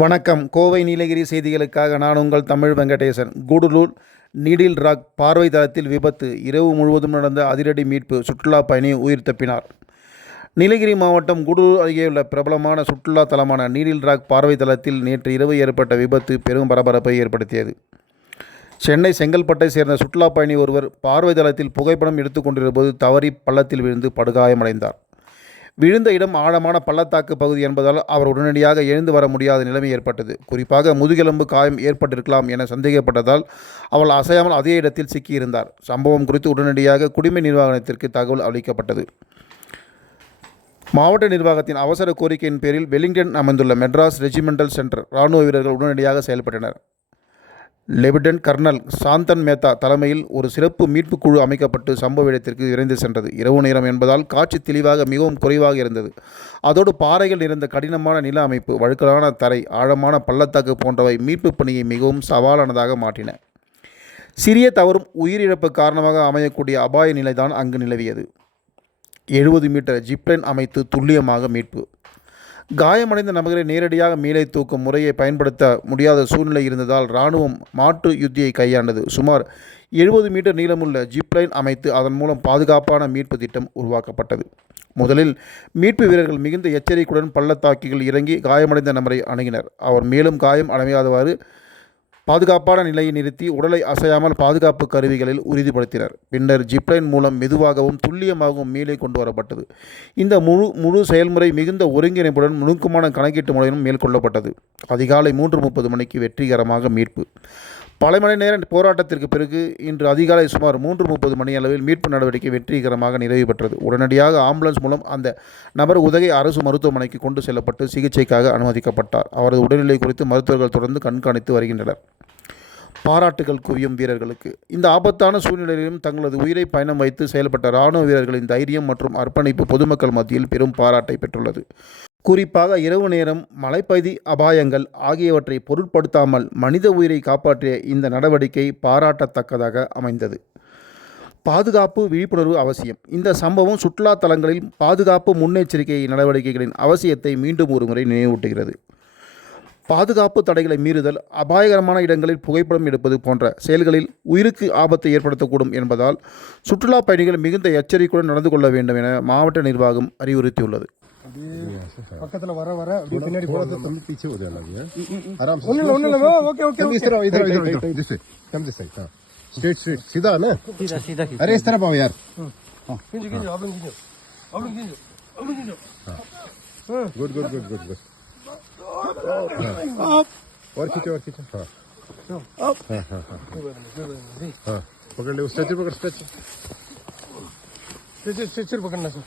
வணக்கம். கோவை நீலகிரி செய்திகளுக்காக நான் உங்கள் தமிழ் வெங்கடேசன். கூடலூர் நீடில் ராக் பார்வை தளத்தில் விபத்து. இரவு முழுவதும் நடந்த அதிரடி மீட்பு. சுற்றுலா பயணி உயிர் தப்பினார். நீலகிரி மாவட்டம் கூடலூர் அருகேயுள்ள பிரபலமான சுற்றுலா தலமான நீடில் ராக் பார்வை தளத்தில் நேற்று இரவு ஏற்பட்ட விபத்து பெரும் பரபரப்பை ஏற்படுத்தியது. சென்னை செங்கல்பட்டை சேர்ந்த சுற்றுலா பயணி ஒருவர் பார்வை தளத்தில் புகைப்படம் எடுத்துக் கொண்டிருந்தபோது தவறி பள்ளத்தில் விழுந்து படுகாயமடைந்தார். விழுந்த இடம் ஆழமான பள்ளத்தாக்கு பகுதி என்பதால் அவர் உடனடியாக எழுந்து வர முடியாத நிலைமை ஏற்பட்டது. குறிப்பாக முதுகெலும்பு காயம் ஏற்பட்டிருக்கலாம் என சந்தேகப்பட்டதால் அவள் அசையாமல் அதே இடத்தில் சிக்கியிருந்தார். சம்பவம் குறித்து உடனடியாக குடிமை நிர்வாகத்திற்கு தகவல் அளிக்கப்பட்டது. மாவட்ட நிர்வாகத்தின் அவசர கோரிக்கையின் பேரில் வெலிங்டன் அமைந்துள்ள மெட்ராஸ் ரெஜிமெண்டல் சென்டர் இராணுவ வீரர்கள் உடனடியாக செயல்பட்டனர். லெப்டினன்ட் கர்னல் சாந்தன் மேத்தா தலைமையில் ஒரு சிறப்பு மீட்பு குழு அமைக்கப்பட்டு சம்பவ இடத்திற்கு விரைந்து சென்றது. இரவு நேரம் என்பதால் காட்சி தெளிவாக மிகவும் குறைவாக இருந்தது. அதோடு பாறைகள் நிறைந்த கடினமான நில அமைப்பு, வழுக்கலான தரை, ஆழமான பள்ளத்தாக்கு போன்றவை மீட்பு பணியை மிகவும் சவாலானதாக மாற்றின. சிறிய தவறும் உயிரிழப்பு காரணமாக அமையக்கூடிய அபாய நிலைதான் அங்கு நிலவியது. 70 மீட்டர் ஜிப்லைன் அமைத்து துல்லியமாக மீட்பு. காயமடைந்த நபர்களை நேரடியாக மேலே தூக்கும் முறையை பயன்படுத்த முடியாத சூழ்நிலை இருந்ததால் இராணுவம் மாற்று யுத்தியை கையாண்டது. சுமார் 70 மீட்டர் நீளமுள்ள ஜிப்லைன் அமைத்து அதன் மூலம் பாதுகாப்பான மீட்பு திட்டம் உருவாக்கப்பட்டது. முதலில் மீட்பு வீரர்கள் மிகுந்த எச்சரிக்கையுடன் பள்ளத்தாக்கில் இறங்கி காயமடைந்த நபரை அணுகினர். அவர் மேலும் காயம் அடையாதவாறு பாதுகாப்பான நிலையை நிறுத்தி உடலை அசையாமல் பாதுகாப்பு கருவிகளில் உறுதிப்படுத்தினர். பின்னர் ஜிப்லைன் மூலம் மெதுவாகவும் துல்லியமாகவும் மேலே கொண்டு வரப்பட்டது. இந்த முழு செயல்முறை மிகுந்த ஒருங்கிணைப்புடன் நுணுக்கமான கணக்கீட்டு முறையிலும் மேற்கொள்ளப்பட்டது. அதிகாலை 3:30 மணிக்கு வெற்றிகரமாக மீட்பு. பல மணி நேர போராட்டத்திற்கு பிறகு இன்று அதிகாலை சுமார் 3:30 மணி அளவில் மீட்பு நடவடிக்கை வெற்றிகரமாக நிறைவு பெற்றது. உடனடியாக ஆம்புலன்ஸ் மூலம் அந்த நபர் உதகை அரசு மருத்துவமனைக்கு கொண்டு செல்லப்பட்டு சிகிச்சைக்காக அனுமதிக்கப்பட்டார். அவரது உடல்நிலை குறித்து மருத்துவர்கள் தொடர்ந்து கண்காணித்து வருகின்றனர். பாராட்டுகள் குவியும் வீரர்களுக்கு. இந்த ஆபத்தான சூழ்நிலையிலும் தங்களது உயிரை பயணம் வைத்து செயல்பட்ட இராணுவ வீரர்களின் தைரியம் மற்றும் அர்ப்பணிப்பு பொதுமக்கள் மத்தியில் பெரும் பாராட்டை பெற்றுள்ளது. குறிப்பாக இரவு நேரம், மலைப்பகுதி அபாயங்கள் ஆகியவற்றை பொருட்படுத்தாமல் மனித உயிரை காப்பாற்றிய இந்த நடவடிக்கை பாராட்டத்தக்கதாக அமைந்தது. பாதுகாப்பு விழிப்புணர்வு அவசியம். இந்த சம்பவம் சுற்றுலா தலங்களில் பாதுகாப்பு முன்னெச்சரிக்கை நடவடிக்கைகளின் அவசியத்தை மீண்டும் ஒருமுறை நினைவூட்டுகிறது. பாதுகாப்பு தடைகளை மீறுதல், அபாயகரமான இடங்களில் புகைப்படம் எடுப்பது போன்ற செயல்களில் உயிருக்கு ஆபத்தை ஏற்படுத்தக்கூடும் என்பதால் சுற்றுலா பயணிகள் மிகுந்த எச்சரிக்கையுடன் நடந்து கொள்ள வேண்டும் என மாவட்ட நிர்வாகம் அறிவுறுத்தியுள்ளது. பக்கத்துல வர வர பின்னாடி पीछे हो जाना है आराम से ओके ओके इस तरह इधर this way come this side हां स्ट्रेट स्ट्रेट सीधा ना सीधा सीधा अरे इस तरफ आओ यार खींचो खींचो आप लोग खींचो हां गुड गुड गुड गुड बस और खींचो हां हां हां हां पकड़ ले उस स्ट्रेचर पकड़ स्ट्रेचर पकड़ना सर